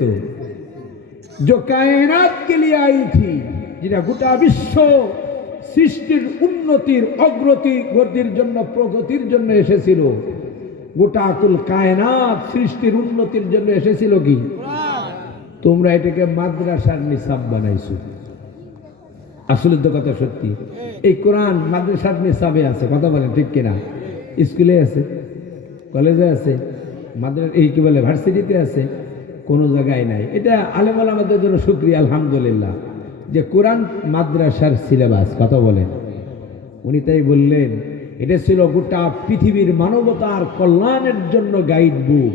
তো जो कायनात के लिए आई थी যেটা গোটা বিশ্ব সৃষ্টির উন্নতির অগ্রতি গতির জন্য প্রগতির জন্য এসেছিল গোটা আকুল কায়নাত সৃষ্টির উন্নতির জন্য এসেছিল কি তোমরা এটাকে মাদ্রাসার নিসাব বানাইছো আসলে তো কথা সত্যি এই কোরআন মাদ্রাসার নিসাবে আছে কথা বলেন ঠিক কিনা স্কুলে আছে কলেজে আছে মাদ্রাসা এই কি বলে ভার্সিটিতে আছে কোনো জায়গায় নাই এটা আলেমাল আমাদের জন্য শুক্রিয়া আলহামদুলিল্লাহ যে কোরআন মাদ্রাসার সিলেবাস কথা বলেন উনি তাই বললেন এটা ছিল গোটা পৃথিবীর মানবতার কল্যাণের জন্য গাইড বুক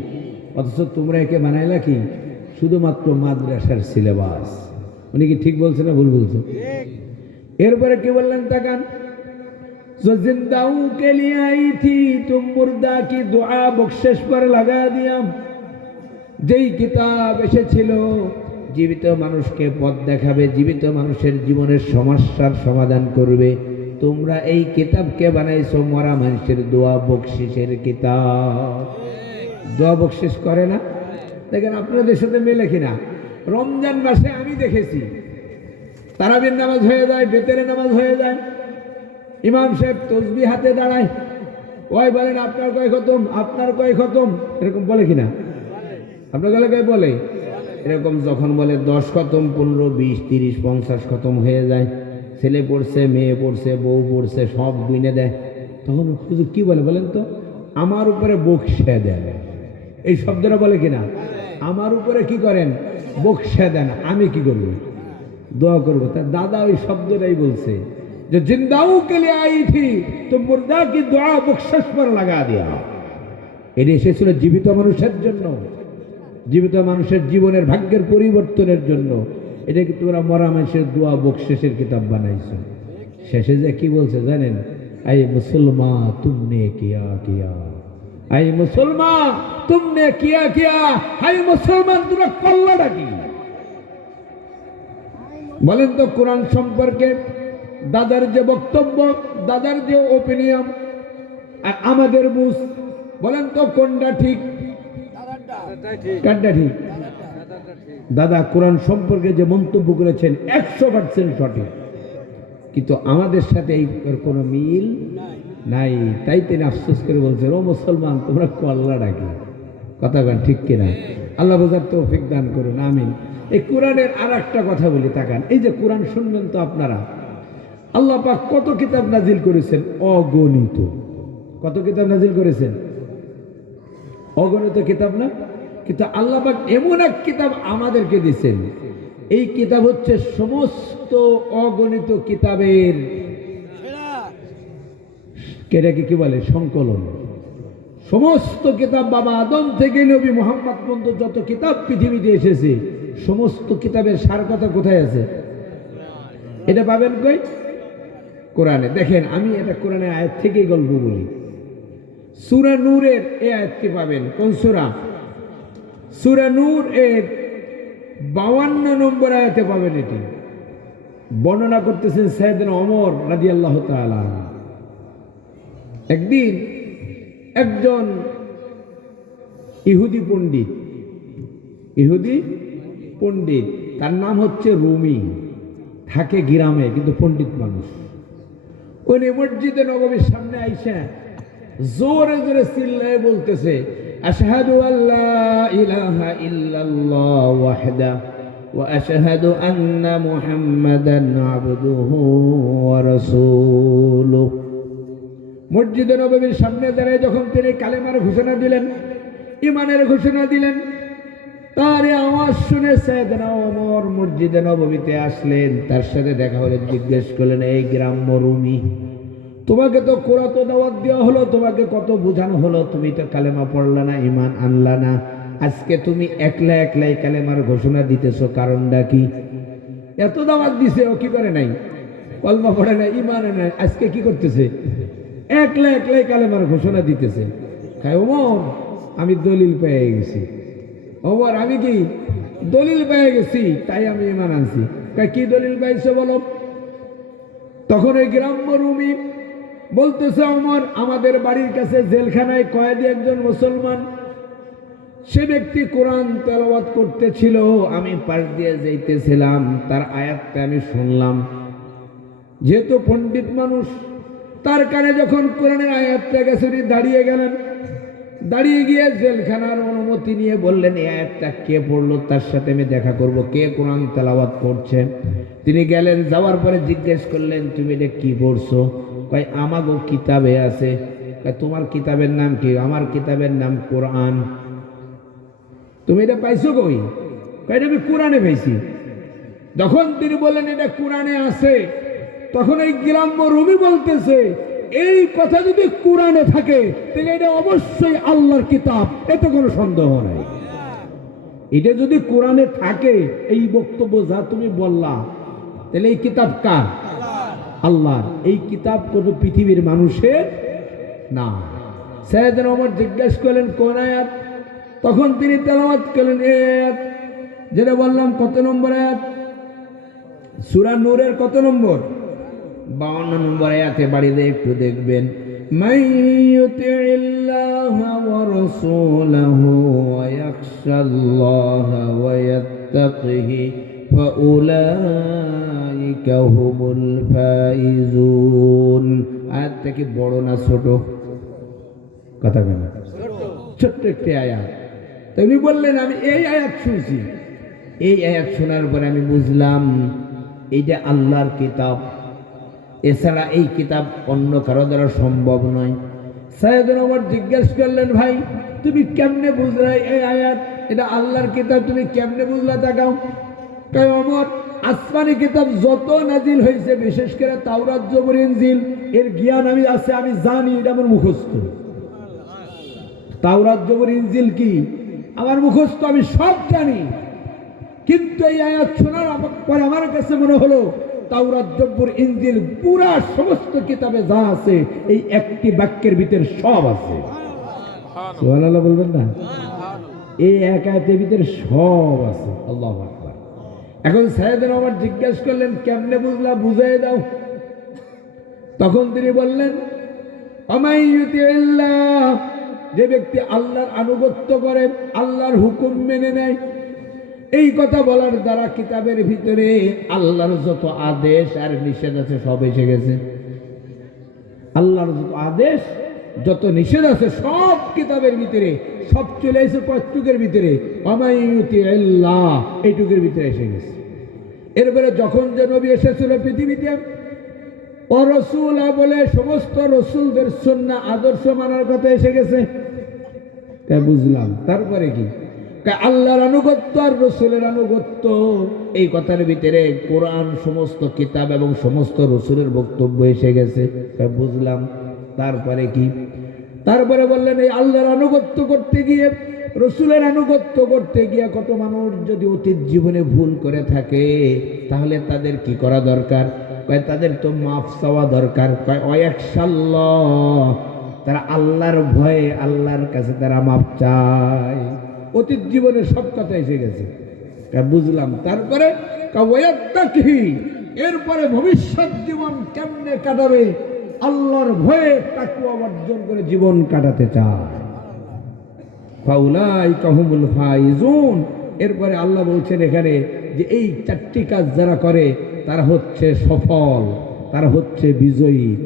অথচ তোমরা একে বানাইলা কি শুধুমাত্র মাদ্রাসার সিলেবাস উনি কি ঠিক বলছে না ভুল বলছে এরপরে কি বললেন তাকান जो जिंदाओं के लिए आई थी तुम मुर्दा की दुआ बख्शिश पर लगा दिया যেই কিতাব এসেছিল, জীবিত মানুষকে পথ দেখাবে, জীবিত মানুষের জীবনের সমস্যার সমাধান করবে। তোমরা এই কিতাবকে বানাইছো মরা মানুষের দোয়া বকশিসের কিতাব। দোয়া বকশিস করে না? দেখেন আপনাদের সাথে মেলে কিনা? রমজান মাসে আমি দেখেছি, তারাবির নামাজ হয়ে যায় বেতের নামাজ হয়ে যায়। ইমাম সাহেব তসবি হাতে দাঁড়ায়। ওই বলেন, আপনার কয় খতম? আপনার কয় খতম? এরকম বলে কিনা? আপনার এলাকায় বলে, এরকম যখন বলে দশ খতম, পনেরো, বিশ, তিরিশ, পঞ্চাশ খতম হয়ে যায়, ছেলে পড়ছে, মেয়ে পড়ছে, বউ পড়ছে, সব গুইনে দেয়। তখন শুধু কি বলে বলেন তো? আমার উপরে বকশে দেন। এই শব্দটা বলে কিনা? আমার উপরে কি করেন? বকশে দেন। আমি কি করব? দোয়া করব। তা দাদা ওই শব্দটাই বলছে যে জিন্দাও কে লিয়ে আই থি তো মুর্দা কি দোয়া বকশস পর লাগা দিয়া। এটা এসেছিল জীবিত মানুষের জন্য। জীবিত মানুষের জীবনের ভাগ্যের পরিবর্তনের জন্য। এটা কি তোমরা মরা মানুষের দোয়া বকশেষের কিতাব বানাইছো? শেষে যে কি বলছে জানেন? আই মুসলমান তুমনে কিয়া কিয়া। আই মুসলমান তুমনে কিয়া কিয়া? হাই মুসলমান তোমরা কল্লাটা কি? বলেন তো কোরআন সম্পর্কে দাদার যে বক্তব্য, দাদার যে ওপিনিয়ন আর আমাদের বুঝ, বলেন তো কোনটা ঠিক? দাদা, কোরআন সম্পর্কে যে মন্তব্য করেছেন, একশো পার্সেন্ট সঠিক। কিন্তু আমাদের সাথে এই কোনো মিল নাই। তাই তিনি আফসোস করে বলছেন, ও মুসলমান, তোমরা কল্লা ডাকি কথা বলেন, ঠিক কিনা? আল্লাহ বোঝার তৌফিক দান করুন, আমিন। এই কোরআনের আর একটা কথা বলি, তাকান। এই যে কোরআন শুনবেন তো আপনারা। আল্লাহ পাক কত কিতাব নাজিল করেছেন? অগণিত। কত কিতাব নাজিল করেছেন? অগণিত কিতাব না? কিন্তু আল্লাপাক এমন এক কিতাব আমাদেরকে দিছেন। এই কিতাব হচ্ছে সমস্ত অগণিত কিতাবের কেটাকে কি বলে? সংকলন। সমস্ত কিতাব বাবা আদম থেকে নবী মোহাম্মদ পর্যন্ত যত কিতাব পৃথিবীতে এসেছে, সমস্ত কিতাবের সার কথা কোথায় আছে? এটা পাবেন কই? কোরআনে। দেখেন, আমি এটা কোরআনের আয়াত থেকেই গল্প বলি। সুরা নূরের এই আয়াতটি পাবেন। কোন সুরা? সুরা নূর এর বাউান্ন নম্বর আয়াতে পাবেন এটি। বর্ণনা করতেছেন সৈয়দিন অমর রাজি আল্লাহ একদিন একজন ইহুদি পণ্ডিত ইহুদি পণ্ডিত, তার নাম হচ্ছে রুমি, থাকে গ্রামে কিন্তু পণ্ডিত মানুষ। ওই মসজিদে নবমীর সামনে আইসা জোরে জোরে চিল্লায় বলতেছে আশহাদু আল্লাহ ইলাহা ইল্লাল্লাহ ওয়াহদা وأشهد أن محمدا عبده ورسوله মসজিদে নবমীর সামনে দাঁড়ায় যখন তিনি কালেমার ঘোষণা দিলেন ইমানের ঘোষণা দিলেন তার এই আওয়াজ শুনে সৈয়দনা ওমর মসজিদে নবমীতে আসলেন তার সাথে দেখা হলে জিজ্ঞেস করলেন এই গ্রাম্য রুমি তোমাকে তো কোরআত দাওয়াত দেওয়া হলো, তোমাকে কত বোঝানো হলো? তুমি তো কালেমা পড়লা না ইমান আনলা না। আজকে তুমি একলা একলাই কালেমার ঘোষণা দিতেছো, কারণটা কি? এত দাওয়াত দিছে, ও কি করে নাই? কলমা পড়ে নাই ইমান নাই, আজকে কি করতেছে? একলা একলাই কালেমার ঘোষণা দিতেছে। খায়, ওমর, আমি দলিল পেয়ে গেছি। ওমর, আমি কি দলিল পেয়ে গেছি? তাই আমি ইমান আনছি। তাই কি দলিল পাইছো বলো? তখন ওই গ্রাম্য রুমি বলতেছে অমর আমাদের বাড়ির কাছে জেলখানায় কয়েদি একজন মুসলমান, সে ব্যক্তি কোরআন তেলাওয়াত করতেছিল, আমি পাশ দিয়ে যাইতেছিলাম, তার আয়াতটা আমি শুনলাম। যেহেতু পণ্ডিত মানুষ, তার কানে যখন কোরআনের আয়াতটা গেছে, উনি দাঁড়িয়ে গেলেন। দাঁড়িয়ে গিয়ে জেলখানার অনুমতি নিয়ে বললেন, এই আয়াতটা কে পড়ল? তার সাথে আমি দেখা করব। কে কোরআন তেলাওয়াত করছে? তিনি গেলেন, যাওয়ার পরে জিজ্ঞেস করলেন, তুমি এটা কি পড়ছো? কয় আমাগো কিতাবে আছে। তোমার কিতাবের নাম কি? আমার কিতাবের নাম কোরআন। তুমি এটা পাইছো কই? কয় আমি কোরআনে পাইছি। যখন তিনি বললেন, এটা কোরআনে আছে, তখন এই গ্রাম্য রবি বলতেছে, এই কথা যদি কোরআনে থাকে, তাহলে এটা অবশ্যই আল্লাহর কিতাব। এতে কোনো সন্দেহ নাই। এটা যদি কোরআনে থাকে, এই বক্তব্য যা তুমি বললা, তাহলে এই কিতাব কার? আল্লাহর এই কিতাব কোনো পৃথিবীর মানুষের না সৈয়দ ওমর জিজ্ঞেস করলেন কোন আয়াত তখন তিনি তেলাওয়াত করলেন এই আয়াত যেটা বললাম কত নম্বর আয়াত সূরা নূরের কত নম্বর বাউন্ন নম্বর আয়াতে বাড়িতে একটু দেখবেন من يطع الله ورسوله ويخشى الله ويتقه فأولئك هم الفائزون আয়াতটা কি বড় না ছোট কথা কেন ছোট্ট একটি আয়াত তো উনি বললেন আমি এই আয়াত শুনছি এই আয়াত শোনার পরে আমি বুঝলাম এইটা আল্লাহর কিতাব এছাড়া এই কিতাব অন্য কারো দ্বারা সম্ভব নয় সাইদুল ওমর জিজ্ঞেস করলেন ভাই তুমি কেমনে বুঝলে এই আয়াত এটা আল্লাহর কিতাব তুমি কেমনে বুঝলা তাকাও কয় ওমর আসমানি কিতাব যত নাজিল হয়েছে বিশেষ করে তাওরাত জবর ইনজিল এর জ্ঞান আমি আছে আমি জানি এটা আমার মুখস্থ। তাওরাত জবর ইনজিল কি? আমার মুখস্থ আমি সব জানি। কিন্তু এই আয়াত শোনার পরে আমার কাছে মনে হলো তাওরাত জব্বর ইনজিল পুরা সমস্ত কিতাবে যা আছে এই একটি বাক্যের ভিতর সব আছে। সুবহানাল্লাহ। বলবেন না? এই এক আয়াতের ভিতরে সব আছে। আল্লাহ আকবার। এখন সাইয়েদিন আমার জিজ্ঞেস করলেন, কেমনে বুঝলা? বুঝাই দাও। তখন তিনি বললেন যে ব্যক্তি আল্লাহর আনুগত্য করে, আল্লাহর হুকুম মেনে নেয়, এই কথা বলার দ্বারা কিতাবের ভিতরে আল্লাহর যত আদেশ আর নিষেধ আছে সব এসে গেছে। আল্লাহর যত আদেশ যত নিষেধ আছে সব কিতাবের ভিতরে, সব চলে এসে প্রত্যেকের ভিতরে অমায়ুতি আল্লাহ এইটুকের ভিতরে এসে গেছে। এরপরে যখন যে নবী এসেছিল পৃথিবীতে, ও রসুল বলে সমস্ত রসুলদের সন্না আদর্শ মানার কথা এসে গেছে। তাই বুঝলাম। তারপরে কি? আল্লাহর আনুগত্য আর রসুলের আনুগত্য, এই কথার ভিতরে কোরআন, সমস্ত কিতাব এবং সমস্ত রসুলের বক্তব্য এসে গেছে। বুঝলাম। তারপরে কি? তারপরে বললেন, এই আল্লাহর আনুগত্য করতে গিয়ে, রসুলের আনুগত্য করতে গিয়ে কত মানুষ যদি অতীত জীবনে ভুল করে থাকে, তাহলে তাদের কি করা দরকার? কয়, তাদের তো মাফ চাওয়া দরকার। কয় অয়াকশাল্লাহ তারা আল্লাহর ভয়ে আল্লাহর কাছে তারা মাপ চায়। অতীত জীবনে সব কথা এসে গেছে। বুঝলাম। তারপরে কি এরপরে ভবিষ্যৎ জীবন কেমনে কাটাবে? আল্লাহর ভয়ে তাকুয়া অর্জন করে জীবন কাটাতে চায়। এরপরে আল্লাহ বলছেন এখানে যে এই চারটি কাজ যারা করে, তারা হচ্ছে সফল, তারা হচ্ছে বিজয়ী।